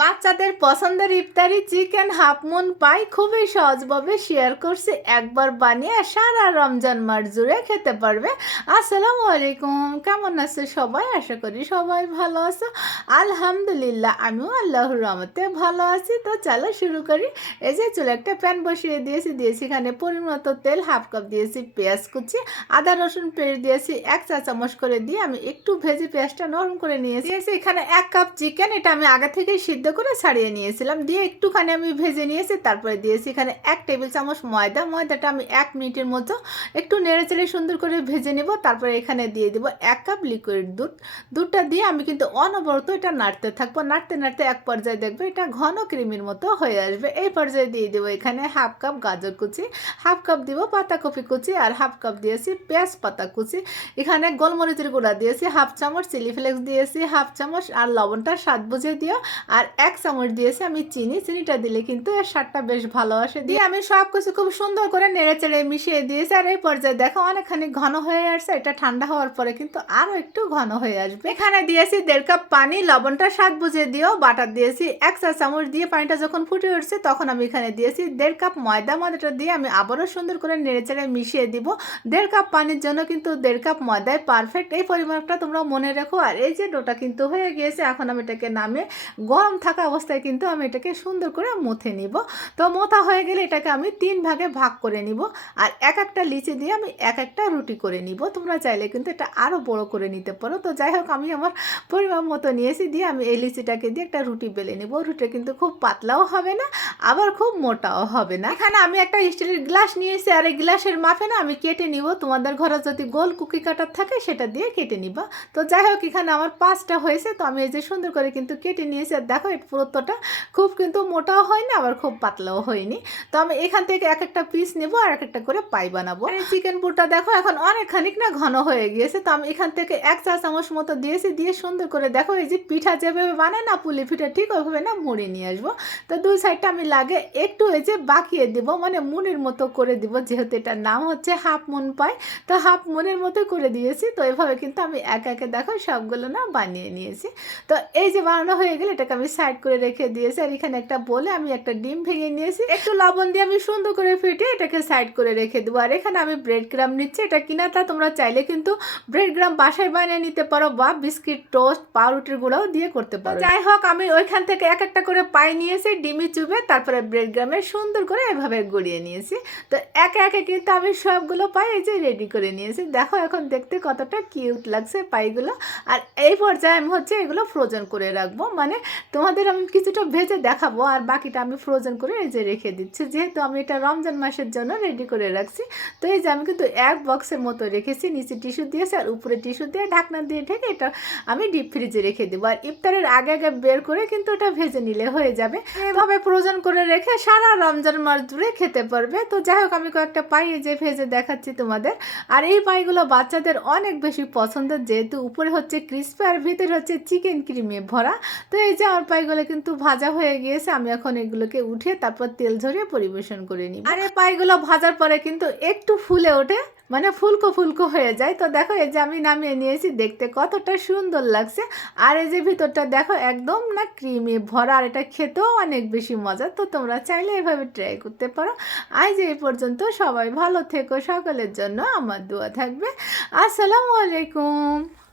বাচ্চাদের পছন্দের ইফতারি চিকেন হাফ মুন পাই খুবই সহজভাবে শেয়ার করছি। একবার বানিয়ে সারা রমজান মাস জুড়ে খেতে পারবে। আসসালামু আলাইকুম, কেমন আছে সবাই? আশা করি সবাই ভালো আছো। আলহামদুলিল্লাহ, আমিও আল্লাহর রহমতে ভালো আছি। তো চলো শুরু করি। এই যে চলে একটা প্যান বসিয়ে দিয়েছি দিয়েছি এখানে পরিমতো তেল, হাফ কাপ দিয়েছি পেঁয়াজ কুচি, আদা, রসুন পেস্ট দিয়েছি, এক চা চামচ করে দিয়ে আমি একটু ভেজে পেঁয়াজটা নরম করে নিয়েছি। এখানে এক কাপ চিকেন, এটা আমি আগে থেকেই করে ছাড়িয়ে নিয়েছিলাম। দিয়ে একটুখানি আমি ভেজে নিয়েছি, তারপরে দিয়েছি এখানে এক টেবিল চামচ ময়দা। ময়দাটা আমি এক মিনিটের মতো একটু নেড়ে চেড়ে সুন্দর করে ভেজে নেব। তারপরে এখানে দিয়ে দিব এক কাপ লিকুইড দুধ। দুধটা দিয়ে আমি কিন্তু অনবরত এটা নাড়তে থাকব। নাড়তে নাড়তে এক পর্যায়ে দেখবে এটা ঘন ক্রিমির মতো হয়ে আসবে। এই পর্যায়ে দিয়ে দেবো এখানে হাফ কাপ গাজর কুচি, হাফ কাপ দিব পাতাকপি কুচি আর হাফ কাপ দিয়েছি পেঁয়াজ পাতা কুচি। এখানে গোলমরিচের গুঁড়া দিয়েছি, হাফ চামচ চিলি ফ্লেক্স দিয়েছি, হাফ চামচ আর লবণটা স্বাদ বুঝে দিও। আর এক চামচ দিয়েছি, আমি চিনি, চিনিটা দিলে কিন্তু এর স্বাদটা বেশ ভালো আসে। দিয়ে আমি সব কিছু খুব সুন্দর করে নেড়ে চেড়ে মিশিয়ে দিয়েছি, আর এই পর্যায়ে দেখো অনেকখানি ঘন হয়ে আসছে, এটা ঠান্ডা হওয়ার পরে কিন্তু আরও একটু ঘন হয়ে আসবে। এখানে দিয়েছি দেড় কাপ পানি, লবণটা স্বাদ বুঝে দিও বাটার দিয়েছি, এক চা চামচ দিয়ে পানিটা যখন ফুটে উঠছে তখন আমি এখানে দিয়েছি দেড় কাপ ময়দা, ময়দাটা দিয়ে আমি আবারও সুন্দর করে নেড়ে চেড়ে মিশিয়ে দিব। দেড় কাপ পানির জন্য কিন্তু দেড় কাপ ময়দায় পারফেক্ট এই পরিমাণটা তোমরা মনে রেখো, আর এই যে ডোটা কিন্তু হয়ে গিয়েছে, এখন আমি এটাকে নামে গরম থাকা অবস্থায় কিন্তু আমি এটাকে সুন্দর করে মুথে নিব। তো মোথা হয়ে গেলে এটাকে আমি তিন ভাগে ভাগ করে নিব আর এক একটা লিচি দিয়ে আমি এক একটা রুটি করে নিব। তোমরা চাইলে কিন্তু এটা আরও বড় করে নিতে পারো। তো যাই হোক, আমি আমার পরিমাণ মতো নিয়েছি দিয়ে আমি এই লিচিটাকে দিয়ে একটা রুটি বেলে নিব। রুটিটা কিন্তু খুব পাতলাও হবে না, আবার খুব মোটাও হবে না। এখানে আমি একটা স্টিলের গ্লাস নিয়েছি আর এই গ্লাসের মাপে না আমি কেটে নিব। তোমাদের ঘরে যদি গোল কুকি কাটার থাকে সেটা দিয়ে কেটে নিবা। তো যাই হোক, এখানে আমার পাঁচটা হয়েছে। তো আমি এই যে সুন্দর করে কিন্তু কেটে নিয়েছি। আর দেখো এই পুরোত্বটা খুব কিন্তু মোটাও হয়নি, আবার খুব পাতলাও হয়নি। তো আমি এখান থেকে এক একটা পিস নেব আর এক একটা করে পাই বানাবো। চিকেন পুরটা দেখো, এখন অনেক খানিক না ঘন হয়ে গিয়েছে। তো আমি এখান থেকে এক চা চামচ মতো দিয়েছি, দিয়ে সুন্দর করে দেখো, এই যে পিঠা যেভাবে বানায় না, পুলি পিঠা ঠিক ওইভাবে না মুড়ে নিয়ে আসব। তো দুই সাইডটা আমি লাগে একটু এই যে বাকিয়ে দিব মানে মুনির মতো করে দিব, যেহেতু এটার নাম হচ্ছে হাফ মুন পাই তো হাফ মুনের মতো করে দিয়েছি, তো এভাবে কিন্তু আমি একে একে দেখো সবগুলো না বানিয়ে নিয়েছি। তো এই যে বানানো হয়ে গেলে এটাকে আমি সাইড করে রেখে দিয়েছি আর এখানে একটা বলে আমি একটা ডিম ভেঙে নিয়েছি। একটু লবণ দিয়ে আমি সুন্দর করে ফেটে এটাকে সাইড করে রেখে দেবো। আর এখানে আমি ব্রেড গ্রাম নিচ্ছি। এটা কিনা তা তোমরা চাইলে কিন্তু ব্রেড গ্রাম বাসায় বানিয়ে নিতে পারো বা বিস্কিট টোস্ট পাউরুটির গুঁড়াও দিয়ে করতে পারো। যাই হোক, আমি ওইখান থেকে এক একটা করে পাই নিয়েছি ডিমি চুবে, তারপরে ব্রেড গ্রামে সুন্দর করে এভাবে গড়িয়ে নিয়েছি। তো একে একে কিন্তু আমি সবগুলো পাই এই যে রেডি করে নিয়েছি। দেখো এখন দেখতে কতটা কিউট লাগছে পাইগুলো। আর এই পর্যায়ে আমি হচ্ছে এগুলো ফ্রোজেন করে রাখব। মানে তোমাদের আমি কিছুটা ভেজে দেখাবো আর বাকিটা আমি ফ্রোজেন করে এই যে রেখে দিচ্ছি। যেহেতু আমি এটা রমজান মাসের জন্য রেডি করে রাখছি তো এই যে আমি কিন্তু এক বক্সের মতো রেখেছি নিচে টিস্যু দিয়েছি আর উপরে টিস্যু দিয়ে ঢাকনা দিয়ে ঢেকে এটা আমি ডিপ ফ্রিজে রেখে দেবো। আর ইফতারের আগে আগে বের করে কিন্তু ওটা ভেজে নিলে হয়ে যাবে। এভাবে ফ্রোজেন করে রেখে সারা রমজান মাস জুড়ে খেতে পারবে। তো যাই হোক আমি কয়েকটা পাই এই যে ভেজে দেখাচ্ছি তোমাদের। আর এই পাইগুলো বাচ্চাদের অনেক বেশি পছন্দের যেহেতু উপরে হচ্ছে ক্রিস্পি আর ভিতরে হচ্ছে চিকেন ক্রিমে ভরা। তো এই যে আমার পাইগুলো কিন্তু ভাজা হয়ে গিয়েছে, আমি এখন এগুলোকে উঠে তারপর তেল ঝরিয়ে পরিবেশন করে নিই আর এই পাইগুলো ভাজার পরে কিন্তু একটু ফুলে ওঠে মানে ফুলকো ফুলকো হয়ে যায়। তো দেখো, এই যে আমি নামিয়ে নিয়েছি, দেখতে কতটা সুন্দর লাগছে। আর এই যে ভিতরটা দেখো, একদম না ক্রিমে ভরা, আর এটা খেতেও অনেক বেশি মজা। তো তোমরা চাইলে এভাবে ট্রাই করতে পারো। আজ এই পর্যন্ত, সবাই ভালো থেকো, সকলের জন্য আমার দোয়া থাকবে। আসসালামু আলাইকুম।